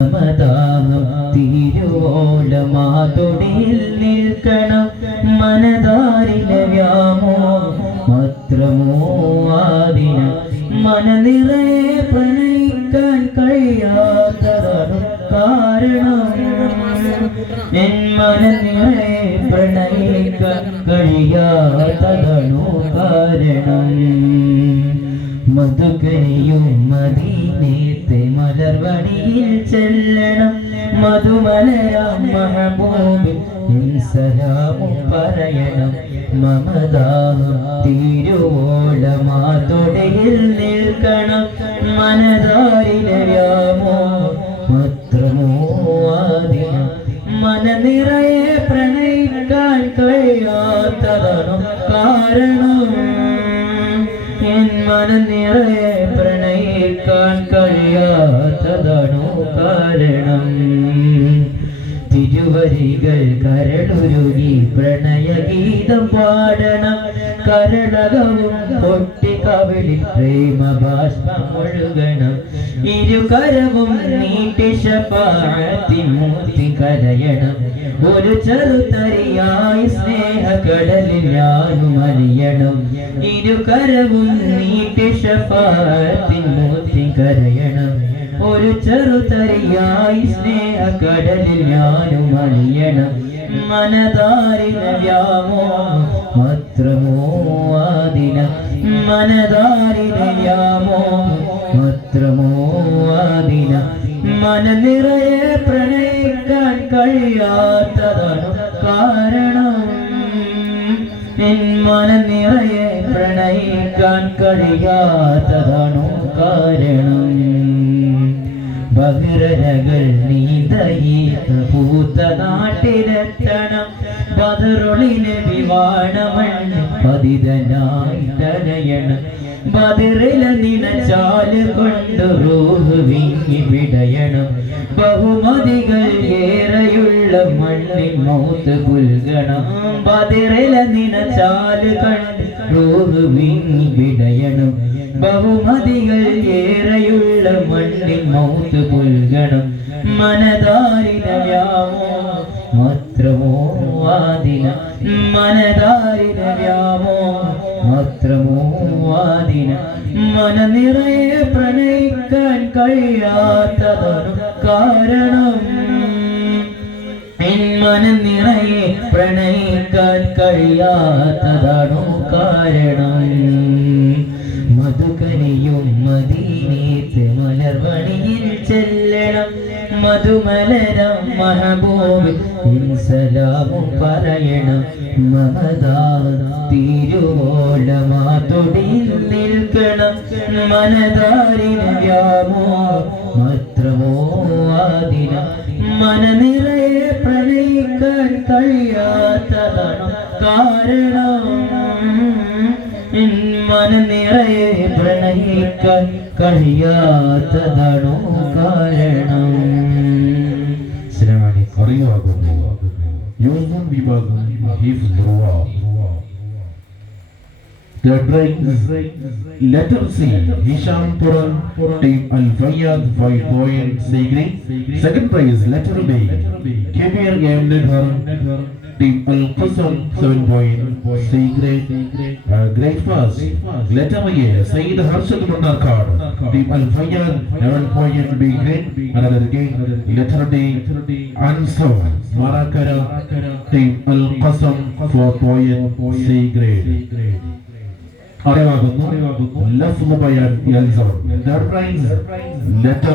മമദാഹം തിരുവോലമാതൊടിയിൽ നിൽക്കണം മനതാരിലെ വ്യാമോഹമത്രമോ ആദിന മനനിറയെ പ്രണയിക്കാൻ കഴിയാത്തതാണ് കാരണം എൻ മനനിറയെ പ്രണയിക്കാൻ കഴിയാത്തതാണോ കാരണം മധുകരിയും മദീനത്തെ മലർവടിയിൽ ചെല്ലണം മധുമലരാം മഹബൂബിൽ സലാമും പറയണം മമദാഹം തിരുവോലമാതൊടിയിൽ നിൽക്കണം മനതാരിലെ വ്യാമോഹമത്രമോ ആദിന മനനിറയെ പ്രണയിക്കാൻ കഴിയാത്തതാണോ കാരണം എൻ മനനിറയെ പ്രണയിക്കാൻ കഴിയാത്തതാണോ കാരണം തിരുവരികൾ കരളുരുകി പ്രണയഗീതം പാടണം കരളകവും പൊട്ടിക്കവിളിൽ പ്രേമഭാഷ്പം ഒഴുകണം ഇരുകരവും നീട്ടി ശഫാഅത്തിൻ മൂർത്തി കരയണം ഒരു ചെറുതരിയായി സ്നേഹകടലിൽ ഞാനും അലിയണം ഇരുകരവും നീട്ടി ശഫാഅത്തിൻ മൂർത്തി കരയണം ഒരു ചെറുതരിയായി സ്നേഹകടലിൽ ഞാനും അലിയണം മനതാരിലെ വ്യാമോഹമത്രമോ ആദിന മനതാരിലെ വ്യാമോഹമത്രമോ ആദിന മനനിറയെ പ്രണയിക്കാൻ കഴിയാത്തതാണോ കാരണം എൻ മനനിറയെ പ്രണയിക്കാൻ കഴിയാത്തതാണോ കാരണം ബഹിരകൾ നീന്തയീത്ത പൂത്ത നാട്ടിലെത്തണം ബദറുളിനെ വിവാണമണ്ണ് പതിതനായി തടയണം ബദിറില നിനച്ചാല് കൊണ്ട് റൂഹ് വിങ്ങി വിടയണം ബഹുമതികൾ ഏറെയുള്ള മണ്ണിൽ മൗത്ത് പുൽകണം ബദിറില നിനച്ചാല് കണ്ട് റൂഹ് വിങ്ങി വിടയണം ബഹുമതികൾ ഏറെയുള്ള മണ്ണിൽ മൗത്ത് പുൽകണം മനതാരിലെ വ്യാമോഹമത്രമോ ആദിന മനതാരിലെ വ്യാമോഹമത്രമോ ആദിന മനനിറയെ പ്രണയിക്കാൻ കഴിയാത്തതാണോ കാരണം എൻ മനനിറയെ പ്രണയിക്കാൻ കഴിയാത്തതാണോ കാരണം മധുകരിയും മദീനത്തെ മലർവടിയിൽ ചെല്ലണം മധുമലരാം മഹബൂബിൽ സലാമും പറയണം മമദാഹം തിരുവോലമാതൊടിയിൽ നിൽക്കണം മനതാരിലെ വ്യാമോഹമത്രമോ ആദിന മനനിറയെ പ്രണയിക്കാൻ കഴിയാത്തതാണോ കാരണം എൻ മനനിറയെ പ്രണയിക്കാൻ കഴിയാത്തതാണോ കാരണം അറിയാകുന്നു യൂസുഫ് വിഭാഗം ഹിഫ്ദ് The brings letter C Hisham Puran Team Al Fayyad 5 point Sigri. Second prize letter B Kibir Game Nether Team Al Qasam 7 point C grade. Great first letter A Saeed Harshad Munarkar Team Al Fayyad 11 point B grade. Another game letter D Ansar Marakara Team Al Qasam 4 point C grade. അറിവാകുന്നു ലഫ്ള് ബയാൻ യൽസം. That prize letter